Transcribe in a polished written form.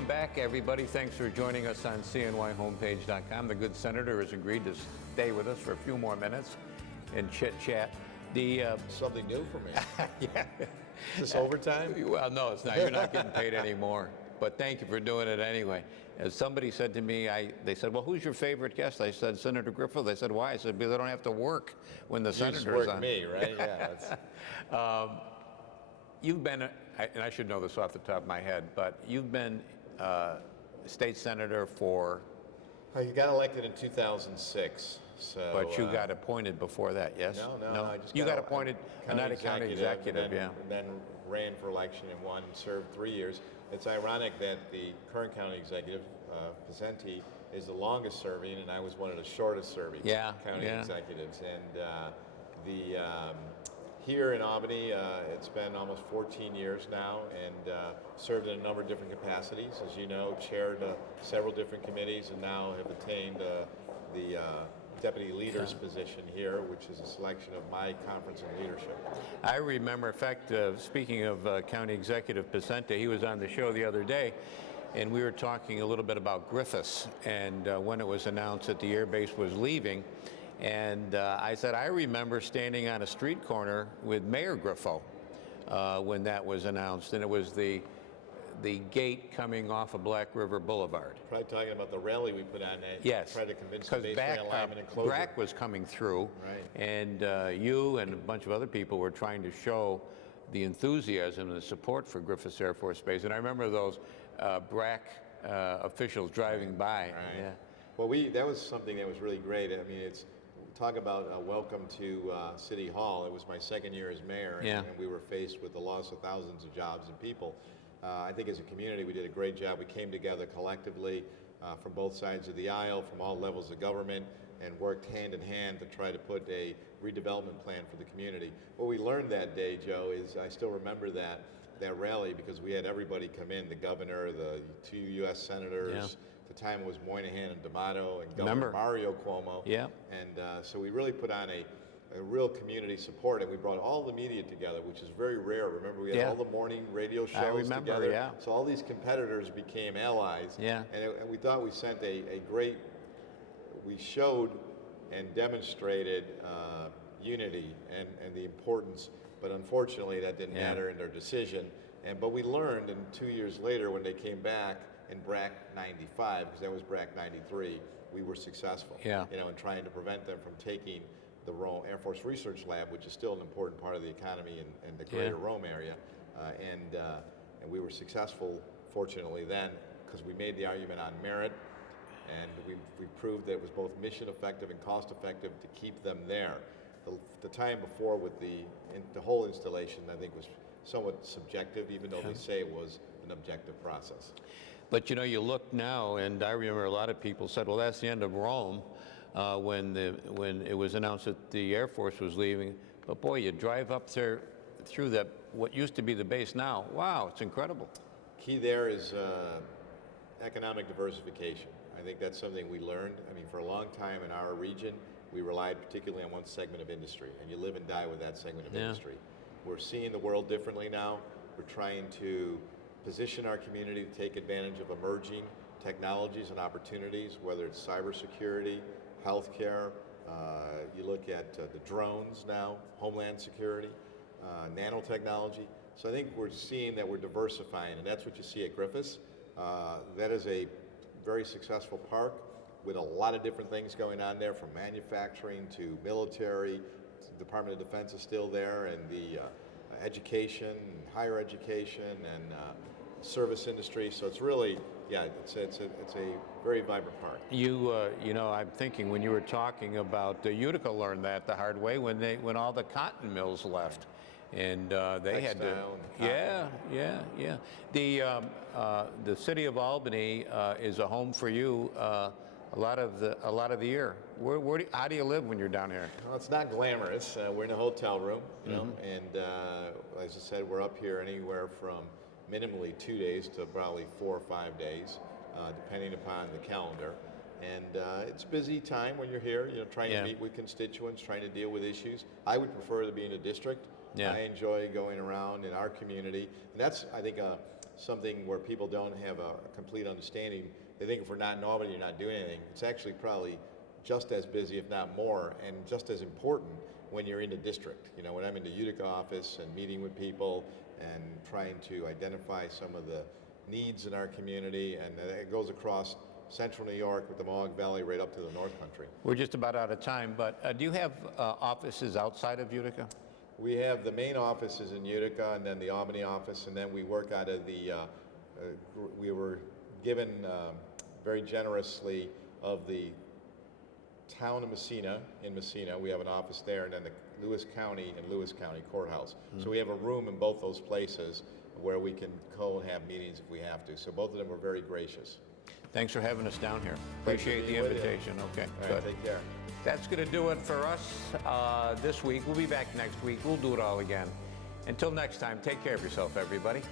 Welcome back, everybody. Thanks for joining us on cnyhomepage.com. The good senator has agreed to stay with us for a few more minutes and chit-chat. Something new for me. Yeah. Is this overtime? Well, no, it's not. You're not getting paid anymore. But thank you for doing it anyway. As somebody said to me, they said, well, who's your favorite guest? I said, Senator Griffith. They said, why? I said, because I don't have to work when the senator's on. Me, right? Yeah. You've been, and I should know this off the top of my head, but you've been state senator for... You got elected in 2006. So, but you got appointed before that, yes? No. I just got appointed United County Executive, and then ran for election and won and served 3 years. It's ironic that the current county executive, Pezenti, is the longest serving, and I was one of the shortest serving county executives. And here in Albany, it's been almost 14 years now, and served in a number of different capacities. As you know, chaired several different committees, and now have attained the deputy leader's position here, which is a selection of my conference and leadership. I remember, in fact, speaking of County Executive Pezenti, he was on the show the other day, and we were talking a little bit about Griffiths and when it was announced that the air base was leaving. And I said, I remember standing on a street corner with Mayor Griffo when that was announced, and it was the gate coming off of Black River Boulevard. Probably talking about the rally we put on that. Yes. Tried to convince the base realignment and closure. BRAC was coming through, right. And you and a bunch of other people were trying to show the enthusiasm and the support for Griffiths Air Force Base. And I remember those BRAC officials driving by. Right. Yeah. Well, that was something that was really great. I mean, talk about welcome to City Hall. It was my second year as mayor, and we were faced with the loss of thousands of jobs and people. I think as a community we did a great job. We came together collectively from both sides of the aisle, from all levels of government, and worked hand in hand to try to put a redevelopment plan for the community. What we learned that day, Joe, is I still remember that rally because we had everybody come in, the governor, the 2 U.S. senators. Yeah. At the time it was Moynihan and D'Amato and Governor Mario Cuomo. Yeah. And so we really put on a real community support, and we brought all the media together, which is very rare. Remember, we had all the morning radio shows together. Yeah. So all these competitors became allies. Yeah. And we thought we sent a great, we showed and demonstrated unity and the importance, but unfortunately that didn't matter in their decision. But we learned, and 2 years later when they came back in BRAC 95, because that was BRAC 93, we were successful. Yeah. In trying to prevent them from taking the Rome Air Force Research Lab, which is still an important part of the economy in the greater Rome area. And we were successful, fortunately, then, because we made the argument on merit, and we proved that it was both mission effective and cost effective to keep them there. The time before with the whole installation, I think, was somewhat subjective, even though they say it was an objective process. But you look now, and I remember a lot of people said, well, that's the end of Rome when it was announced that the Air Force was leaving. But boy, you drive up there through what used to be the base now. Wow, it's incredible. Key there is economic diversification. I think that's something we learned. I mean, for a long time in our region, we relied particularly on one segment of industry, and you live and die with that segment of industry. We're seeing the world differently now. We're trying to position our community to take advantage of emerging technologies and opportunities, whether it's cybersecurity, healthcare, you look at the drones now, homeland security, nanotechnology. So I think we're seeing that we're diversifying, and that's what you see at Griffiths. That is a very successful park with a lot of different things going on there, from manufacturing to military. The Department of Defense is still there, and the education, higher education, and service industry. So it's really, it's a very vibrant park. I'm thinking when you were talking about Utica learned that the hard way when all the cotton mills left, and they had to. The city of Albany is a home for you a lot of the year. How do you live when you're down here? Well, it's not glamorous. We're in a hotel room, and as I said, we're up here anywhere from minimally 2 days to probably 4 or 5 days, depending upon the calendar. And it's a busy time when you're here, trying to meet with constituents, trying to deal with issues. I would prefer to be in a district. I enjoy going around in our community, and that's, I think, something where people don't have a complete understanding. They think if we're not in Albany, you're not doing anything. It's actually probably just as busy, if not more, and just as important when you're in the district. You know, when I'm in the Utica office and meeting with people and trying to identify some of the needs in our community, and it goes across central New York with the Mohawk Valley right up to the North Country. We're just about out of time, but do you have offices outside of Utica? We have the main offices in Utica, and then the Albany office, and then we work out of the, we were given very generously of the town of Messina, in Messina. We have an office there, and then the Lewis County and Lewis County Courthouse. So we have a room in both those places where we can go and have meetings if we have to. So both of them were very gracious. Thanks for having us down here. Thanks for Appreciate the being with you. invitation. Okay, All good. right, take care. That's going to do it for us this week. We'll be back next week. We'll do it all again. Until next time, take care of yourself, everybody.